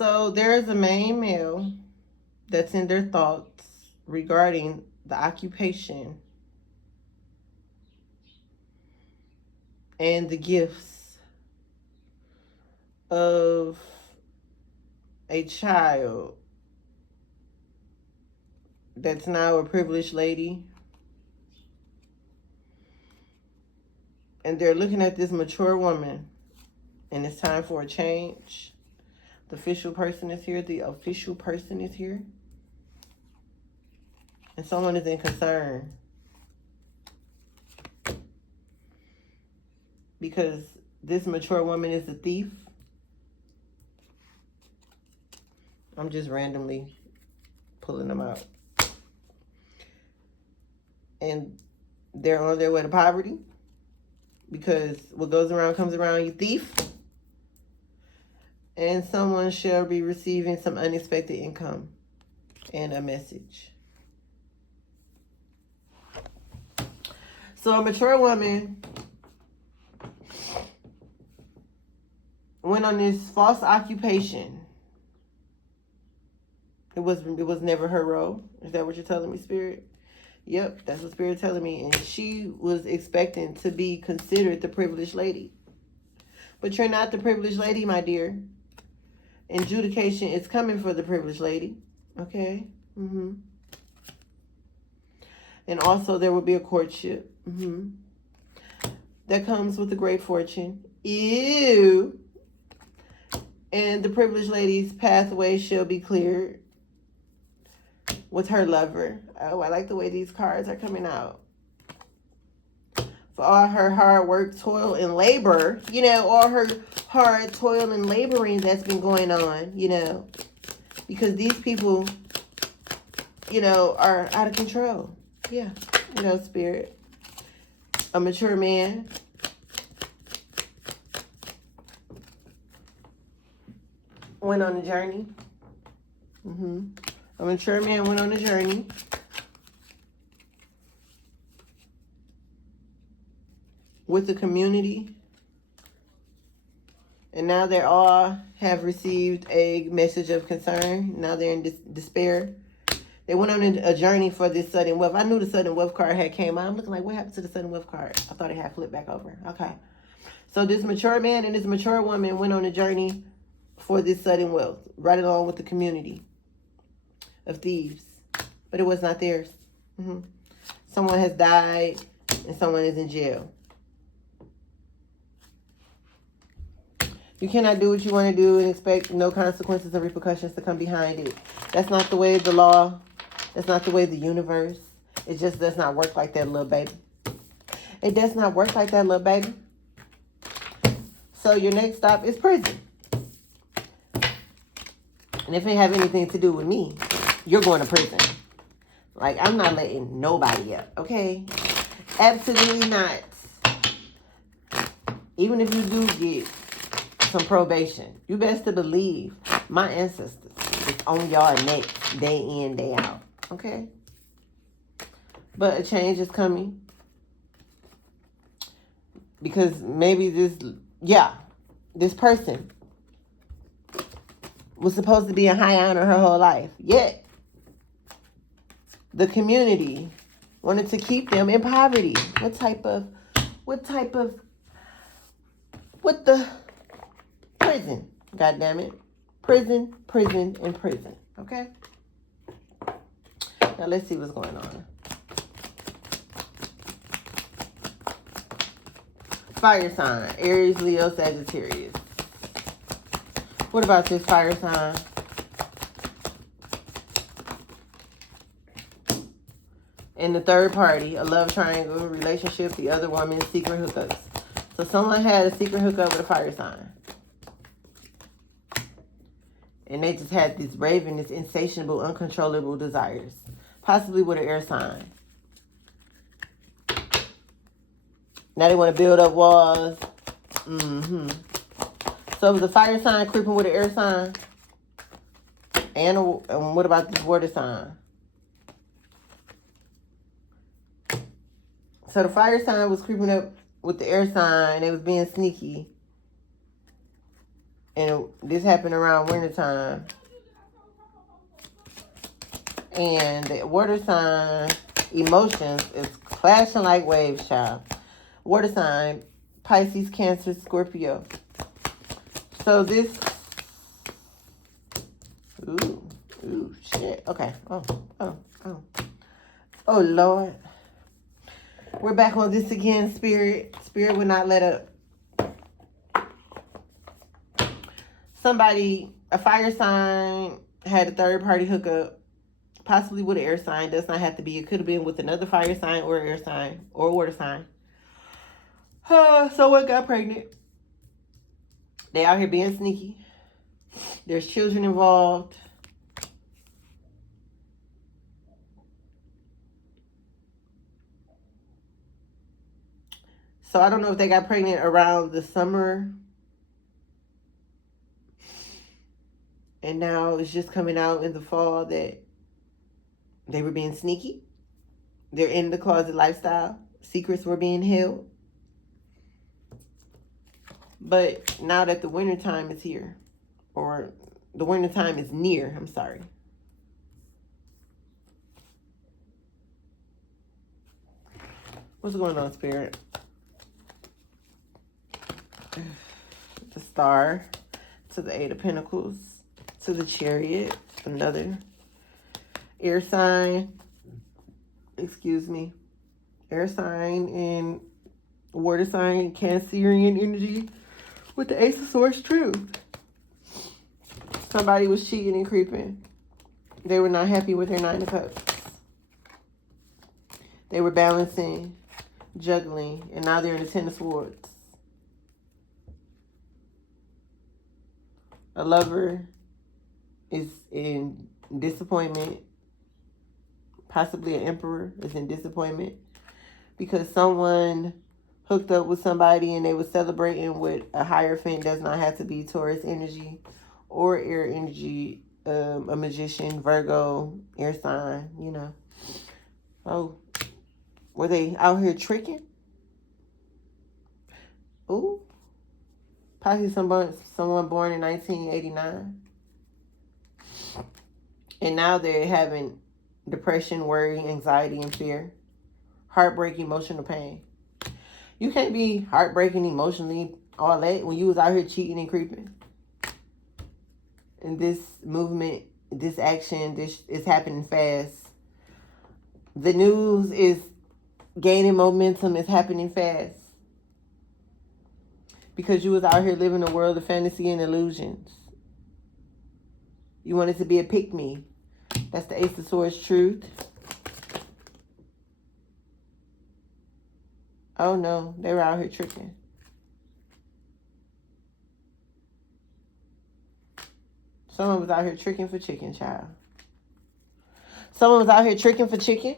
So there is a main male that's in their thoughts regarding the occupation and the gifts of a child that's now a privileged lady. And they're looking at this mature woman, and it's time for a change. The official person is here. The official person is here. And someone is in concern. Because this mature woman is a thief. I'm just randomly pulling them out. And they're on their way to poverty. Because what goes around comes around, you thief. And someone shall be receiving some unexpected income and a message. So a mature woman went on this false occupation. It was never her role. Is that what you're telling me, Spirit? Yep, that's what Spirit's telling me. And she was expecting to be considered the privileged lady. But you're not the privileged lady, my dear. Adjudication is coming for the privileged lady. Okay? Mm-hmm. And also there will be a courtship. Mm-hmm. That comes with a great fortune. Ew. And the privileged lady's pathway shall be cleared with her lover. Oh, I like the way these cards are coming out. For all her hard work, toil, and labor, all her hard toil and laboring that's been going on, because these people, are out of control. Yeah, Spirit. A mature man. Went on a journey. A mature man went on a journey. With the community. And now they all have received a message of concern. Now they're in despair. They went on a journey for this sudden wealth. I knew the sudden wealth card had came out. I'm looking like, what happened to the sudden wealth card? I thought it had flipped back over. Okay. So this mature man and this mature woman went on a journey for this sudden wealth, right along with the community of thieves. But it was not theirs. Someone has died and someone is in jail. You cannot do what you want to do and expect no consequences or repercussions to come behind it. That's not the way of the law. That's not the way of the universe. It just does not work like that, little baby. It does not work like that, little baby. So your next stop is prison. And if it have anything to do with me, you're going to prison. Like, I'm not letting nobody up, okay? Absolutely not. Even if you do get some probation, you best to believe my ancestors is on y'all neck day in, day out, okay? But a change is coming. Because maybe this person was supposed to be in high honor her whole life. Yet, the community wanted to keep them in poverty. What the prison, God damn it. Prison, and prison. Okay? Now let's see what's going on. Fire sign, Aries, Leo, Sagittarius. What about this fire sign? And the third party, a love triangle relationship, the other woman, secret hookups. So someone had a secret hookup with a fire sign. And they just had this ravenous, insatiable, uncontrollable desires. Possibly with an air sign. Now they want to build up walls. So it was a fire sign creeping with an air sign. And what about this water sign? So the fire sign was creeping up with the air sign. They was being sneaky. And this happened around wintertime. And the water sign emotions is clashing like waves, child. Water sign, Pisces, Cancer, Scorpio. So this, ooh, shit. Okay. Oh, Lord. We're back on this again, Spirit. Spirit would not let up. Somebody, a fire sign, had a third party hookup, possibly with an air sign. Does not have to be. It could have been with another fire sign or air sign or water sign. Someone got pregnant. They out here being sneaky. There's children involved. So I don't know if they got pregnant around the summer. And now it's just coming out in the fall that they were being sneaky. They're in the closet lifestyle. Secrets were being held. But now that the winter time is here, or the winter time is near, I'm sorry. What's going on, Spirit? The Star to the Eight of Pentacles to the Chariot, another air sign, air sign and water sign, Cancerian energy with the Ace of Swords, truth. Somebody was cheating and creeping. They were not happy with their Nine of Cups. They were balancing, juggling, and now they're in the Ten of Swords. A lover is in disappointment. Possibly an emperor is in disappointment because someone hooked up with somebody and they were celebrating with a Hierophant. Does not have to be Taurus energy or air energy. A magician, Virgo, air sign, you know. Oh, were they out here tricking? Ooh. Possibly someone born in 1989. And now they're having depression, worry, anxiety, and fear. Heartbreak, emotional pain. You can't be heartbreaking emotionally all that when you was out here cheating and creeping. And this movement, this action, this is happening fast. The news is gaining momentum. It's happening fast. Because you was out here living a world of fantasy and illusions. You wanted to be a pick-me. That's the Ace of Swords, truth. Oh no, they were out here tricking. Someone was out here tricking for chicken, child. Someone was out here tricking for chicken.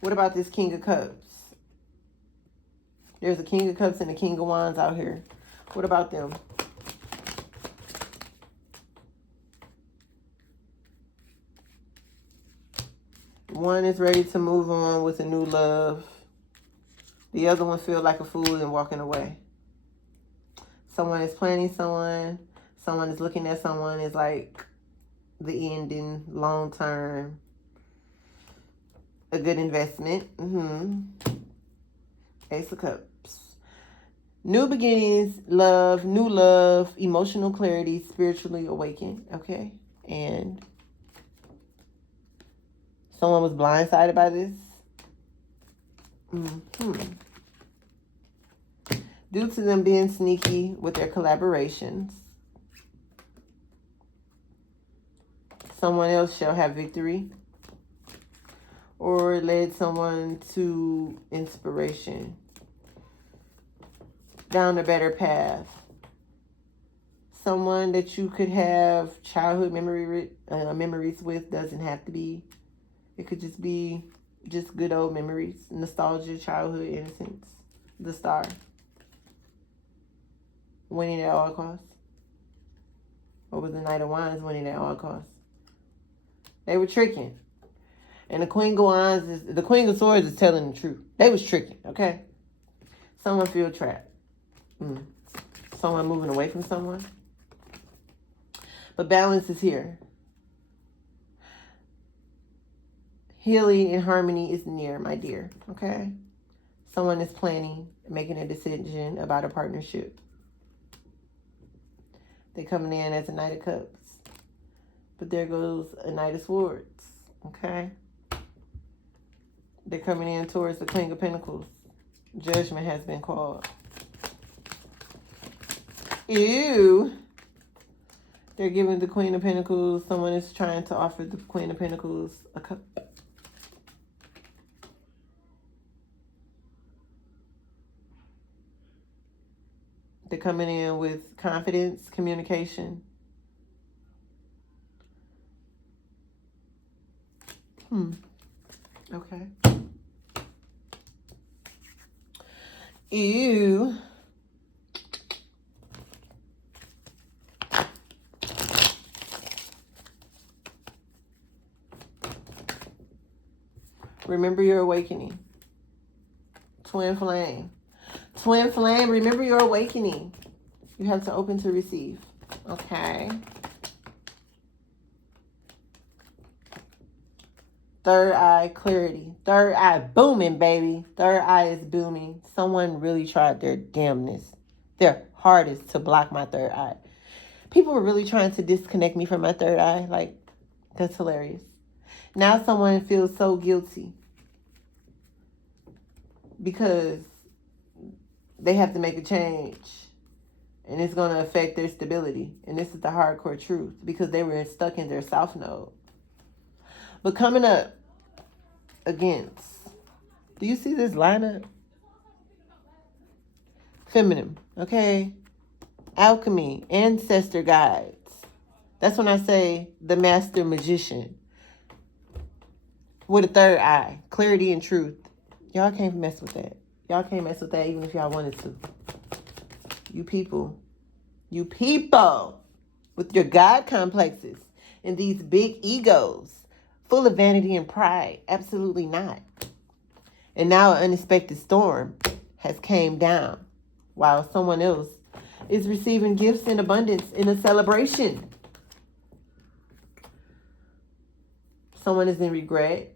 What about this King of Cups? There's a King of Cups and a King of Wands out here. What about them? One is ready to move on with a new love. The other one feels like a fool and walking away. Someone is planning someone. Someone is looking at someone is like the ending, long term. A good investment. Ace of Cups. New beginnings, love, new love, emotional clarity, spiritually awakened. Okay. And someone was blindsided by this. Due to them being sneaky with their collaborations, someone else shall have victory or led someone to inspiration down a better path. Someone that you could have childhood memories with. Doesn't have to be. It could just be just good old memories, nostalgia, childhood, innocence. The Star. Winning at all costs. Or was the Knight of Wands winning at all costs? They were tricking. And the Queen of Swords is telling the truth. They was tricking, okay? Someone feel trapped. Someone moving away from someone. But balance is here. Healing and harmony is near, my dear. Okay? Someone is planning, making a decision about a partnership. They're coming in as a Knight of Cups. But there goes a Knight of Swords. Okay? They're coming in towards the Queen of Pentacles. Judgment has been called. Ew. They're giving the Queen of Pentacles. Someone is trying to offer the Queen of Pentacles a cup. They're coming in with confidence, communication. Okay. Ew. Remember your awakening. Twin flame. Twin flame, remember your awakening. You have to open to receive. Okay. Third eye clarity. Third eye booming, baby. Third eye is booming. Someone really tried their damnness, their hardest to block my third eye. People were really trying to disconnect me from my third eye. Like, that's hilarious. Now someone feels so guilty because they have to make a change. And it's going to affect their stability. And this is the hardcore truth. Because they were stuck in their South Node. But coming up against, do you see this lineup? Feminine, okay? Alchemy, ancestor guides. That's when I say the master magician. With a third eye, clarity and truth. Y'all can't mess with that. Y'all can't mess with that even if y'all wanted to. You people with your God complexes and these big egos, full of vanity and pride. Absolutely not. And now an unexpected storm has came down while someone else is receiving gifts in abundance in a celebration. Someone is in regret,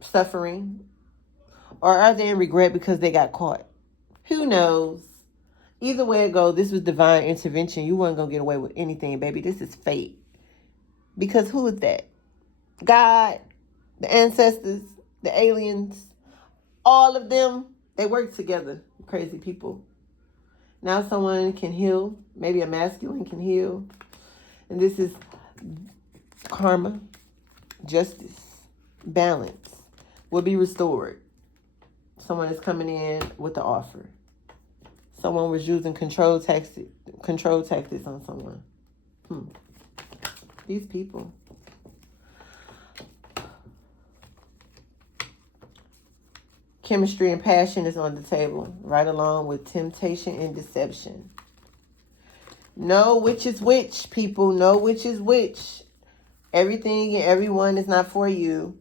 suffering, or are they in regret because they got caught? Who knows? Either way it goes, this was divine intervention. You weren't going to get away with anything, baby. This is fate. Because who is that? God, the ancestors, the aliens, all of them, they work together. Crazy people. Now someone can heal. Maybe a masculine can heal. And this is karma, justice, balance will be restored. Someone is coming in with the offer. Someone was using control tactics on someone. These people. Chemistry and passion is on the table, right along with temptation and deception. Know which is which, people. Know which is which. Everything and everyone is not for you.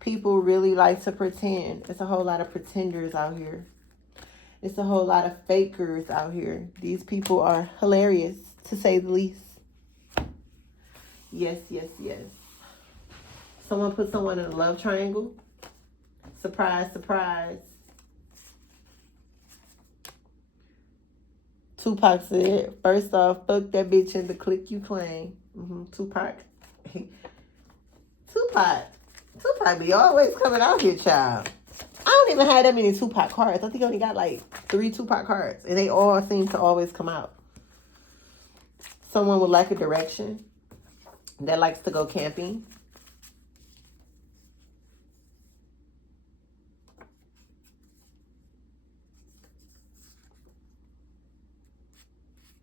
People really like to pretend. There's a whole lot of pretenders out here. It's a whole lot of fakers out here. These people are hilarious, to say the least. Yes, yes, yes. Someone put someone in a love triangle. Surprise, surprise. Tupac said, first off, fuck that bitch in the clique you claim. Tupac. Tupac be always coming out here, child. I don't even have that many Tupac cards. I think I only got like 3 Tupac cards. And they all seem to always come out. Someone with lack of direction. That likes to go camping.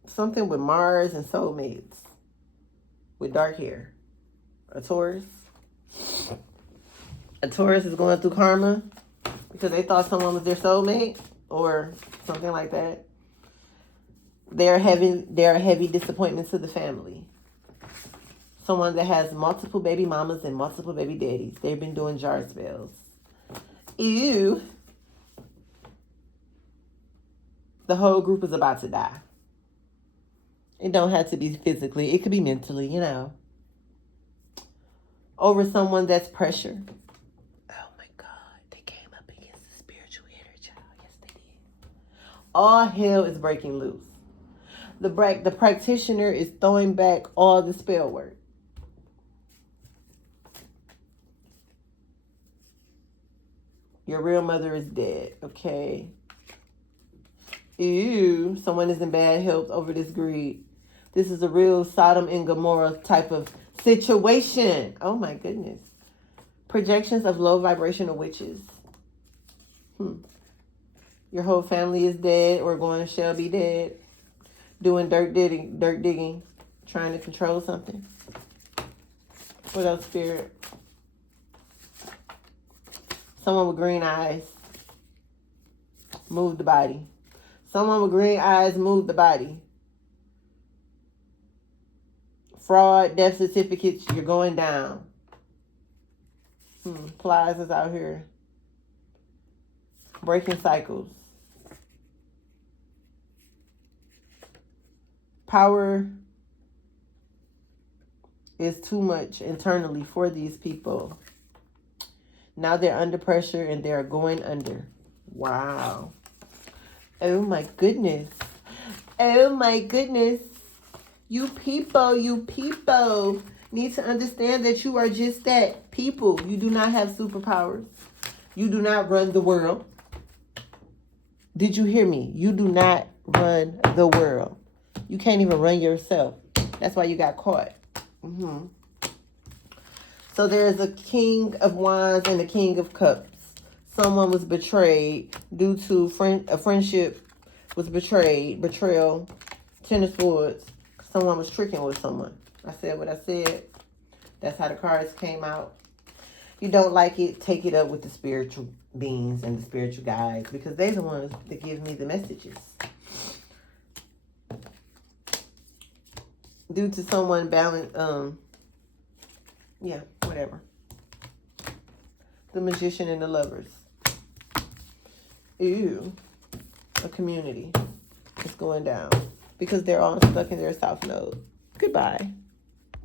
Something with Mars and soulmates. With dark hair. A Taurus. A Taurus is going through karma because they thought someone was their soulmate or something like that. They're a heavy disappointment to the family. Someone that has multiple baby mamas and multiple baby daddies. They've been doing jar spells. Ew. The whole group is about to die. It don't have to be physically. It could be mentally, you know. Over someone that's pressure. Oh my God. They came up against the spiritual hitter, child. Yes, they did. All hell is breaking loose. The practitioner is throwing back all the spell work. Your real mother is dead, okay? Ew, someone is in bad health over this greed. This is a real Sodom and Gomorrah type of situation. Oh my goodness. Projections of low vibrational witches. Your whole family is dead or shall be dead. Doing dirt digging, trying to control something. What else, Spirit? Someone with green eyes. Move the body. Someone with green eyes, move the body. Fraud, death certificates, you're going down. Plies is out here. Breaking cycles. Power is too much internally for these people. Now they're under pressure and they're going under. Wow. Oh my goodness. Oh my goodness. You people need to understand that you are just that. People. You do not have superpowers. You do not run the world. Did you hear me? You do not run the world. You can't even run yourself. That's why you got caught. So there's a King of Wands and a King of Cups. Someone was betrayed due to a friendship was betrayed. Betrayal. Ten of Swords. Someone was tricking with someone. I said what I said. That's how the cards came out. You don't like it, take it up with the spiritual beings and the spiritual guides, because they're the ones that give me the messages. Due to someone yeah, whatever. The Magician and the Lovers. Ew. A community is going down because they're all stuck in their South Node. Goodbye.